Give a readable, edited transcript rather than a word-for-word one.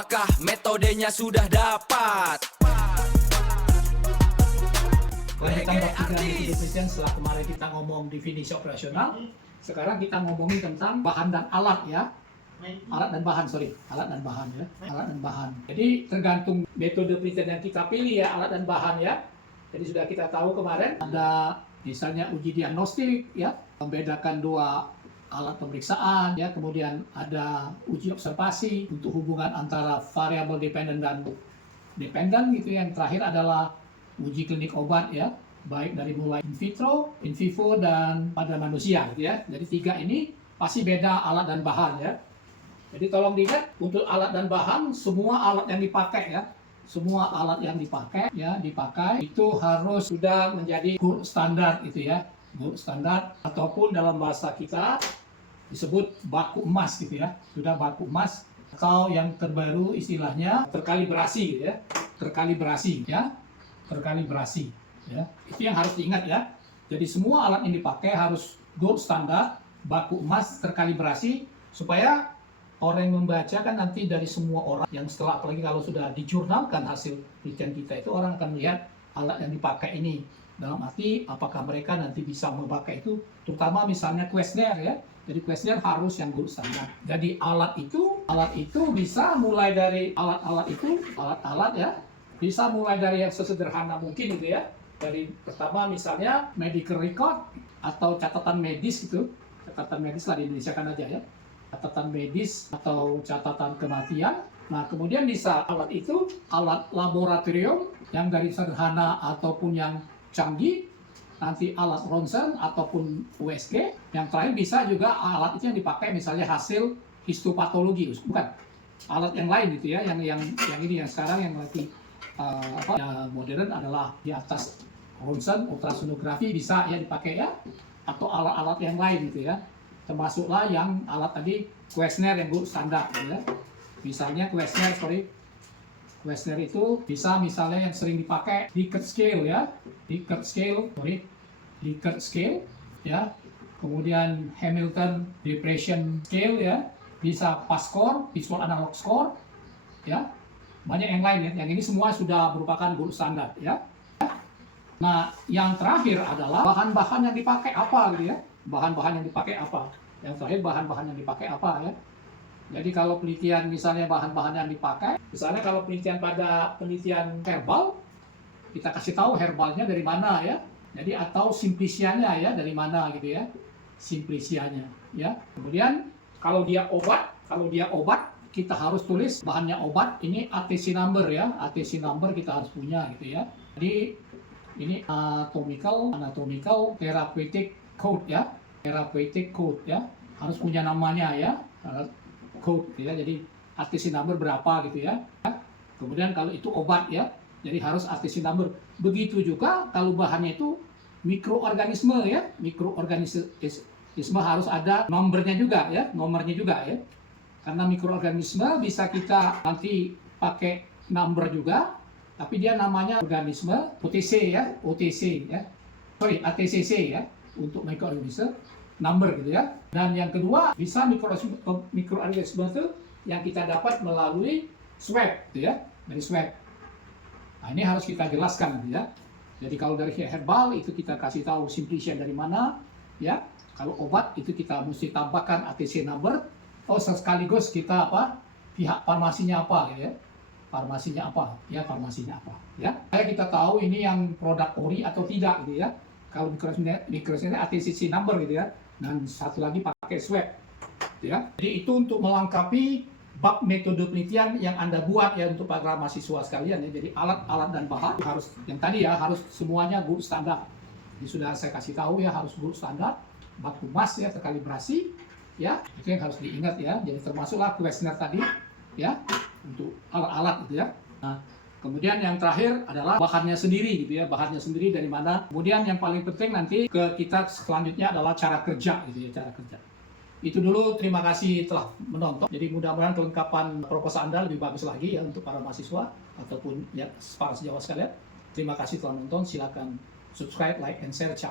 Apakah metodenya sudah dapat? Lanjutan bab 3 definisi setelah kemarin kita ngomong definisi operasional, sekarang kita ngomongin tentang bahan dan alat ya. Alat dan bahan ya. Alat dan bahan. Jadi tergantung metode penelitian yang kita pilih ya, alat dan bahan ya. Jadi sudah kita tahu kemarin ada misalnya uji diagnostik ya, membedakan dua alat pemeriksaan ya, kemudian ada uji observasi untuk hubungan antara variabel dependen dan dependen gitu. Yang terakhir adalah uji klinik obat ya, baik dari mulai in vitro, in vivo, dan pada manusia gitu ya. Jadi tiga ini pasti beda alat dan bahan ya. Jadi tolong diingat, untuk alat dan bahan, semua alat yang dipakai ya, semua alat yang dipakai itu harus sudah menjadi gold standar gitu ya, gold standar, ataupun dalam bahasa kita disebut baku emas gitu ya, sudah baku emas, atau yang terbaru istilahnya terkalibrasi gitu ya, terkalibrasi ya. Itu yang harus diingat ya. Jadi semua alat yang dipakai harus gold standar, baku emas, terkalibrasi, supaya orang yang membaca kan nanti dari semua orang yang setelah, apalagi kalau sudah dijurnalkan hasil penelitian kita, itu orang akan melihat alat yang dipakai ini. Dalam arti apakah mereka nanti bisa memakai itu, terutama misalnya kuesioner ya. Jadi kuesioner harus yang gold standar. Jadi alat itu bisa mulai dari alat ya, bisa mulai dari yang sesederhana mungkin gitu ya. Dari pertama misalnya medical record atau catatan medis gitu. Catatan medis lah, di Indonesia kan aja ya. Catatan medis atau catatan kematian. Nah, kemudian bisa alat itu, alat laboratorium yang dari sederhana ataupun yang canggih, nanti alat ronsen ataupun USG. Yang terakhir bisa juga alat itu yang dipakai misalnya hasil histopatologi, bukan alat yang lain gitu ya, yang ini yang sekarang yang lagi yang modern adalah di atas ronsen, ultrasonografi bisa ya dipakai ya, atau alat-alat yang lain gitu ya. Termasuklah yang alat tadi kuesioner yang gold standar gitu ya. Misalnya kuesioner itu bisa misalnya yang sering dipakai Likert scale ya, Likert scale ya. Kemudian Hamilton depression scale ya, bisa PASS-score, visual analog score ya. Banyak yang lain ya. Yang ini semua sudah merupakan gold standar ya. Nah, yang terakhir adalah bahan-bahan yang dipakai apa gitu ya. Bahan-bahan yang dipakai apa? Yang terakhir bahan-bahan yang dipakai apa ya. Jadi kalau penelitian misalnya bahan-bahan yang dipakai, misalnya kalau penelitian pada penelitian herbal, kita kasih tahu herbalnya dari mana ya. Jadi atau simplicianya ya, dari mana gitu ya. Simplicianya ya. Kemudian kalau dia obat, kita harus tulis bahannya obat, ini ATC number ya. ATC number kita harus punya gitu ya. Jadi ini anatomical therapeutic code ya. Therapeutic code ya, harus punya namanya ya, code ya. Jadi ATC number berapa gitu ya. Kemudian kalau itu obat ya, jadi harus ATC number. Begitu juga kalau bahannya itu mikroorganisme ya, mikroorganisme harus ada nomornya juga ya, karena mikroorganisme bisa kita nanti pakai number juga, tapi dia namanya organisme OTC ya, ATCC ya, untuk mikroorganisme number gitu ya. Dan yang kedua bisa mikroorganisme itu yang kita dapat melalui swab gitu ya, dari swab. Nah, ini harus kita jelaskan gitu ya. Jadi kalau dari herbal itu kita kasih tahu simplicia dari mana ya. Kalau obat itu kita mesti tambahkan ATC number. Oh, sekaligus kita pihak farmasinya apa ya. Farmasinya apa ya. Kayak kita tahu ini yang produk ori atau tidak gitu ya. Kalau mikroorganisme ATCC number gitu ya, dan satu lagi pakai swab ya. Jadi itu untuk melengkapi bab metode penelitian yang Anda buat ya untuk para mahasiswa sekalian ya. Jadi alat-alat dan bahan harus yang tadi ya, harus semuanya gold standar. Jadi sudah saya kasih tahu ya, harus gold standar, baku emas ya, terkalibrasi ya. Itu yang harus diingat ya. Jadi termasuklah kuesioner tadi ya, untuk alat-alat gitu ya. Nah, kemudian yang terakhir adalah bahannya sendiri gitu ya, bahannya sendiri dari mana. Kemudian yang paling penting nanti ke kita selanjutnya adalah cara kerja gitu ya, cara kerja. Itu dulu, terima kasih telah menonton. Jadi mudah-mudahan kelengkapan proposal Anda lebih bagus lagi ya untuk para mahasiswa ataupun ya para sejawat sekalian. Terima kasih telah menonton, silakan subscribe, like, and share. Ciao.